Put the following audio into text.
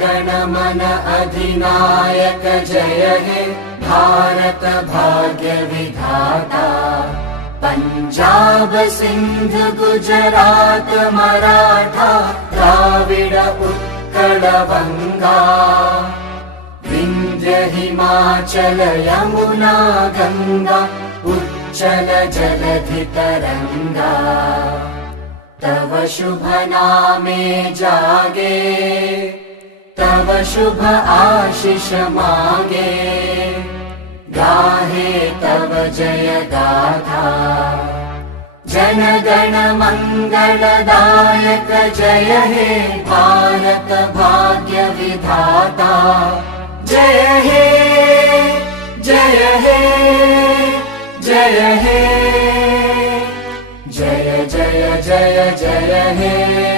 गण मन अधिनायक जय हे भारत भाग्य विधाता। पंजाब सिंध गुजरात मराठा द्राविड उत्कल बंगा। विंध्य हिमाचल यमुना गंगा उच्चल जलधि तरंगा। तव शुभ नामे जागे तव शुभ आशीष मांगे। गाहे तव जय गाथा जन गण मंगलदायक जय हे भारत भाग्य विधाता। जय हे जय हे जय हे जय जय जय जय हे।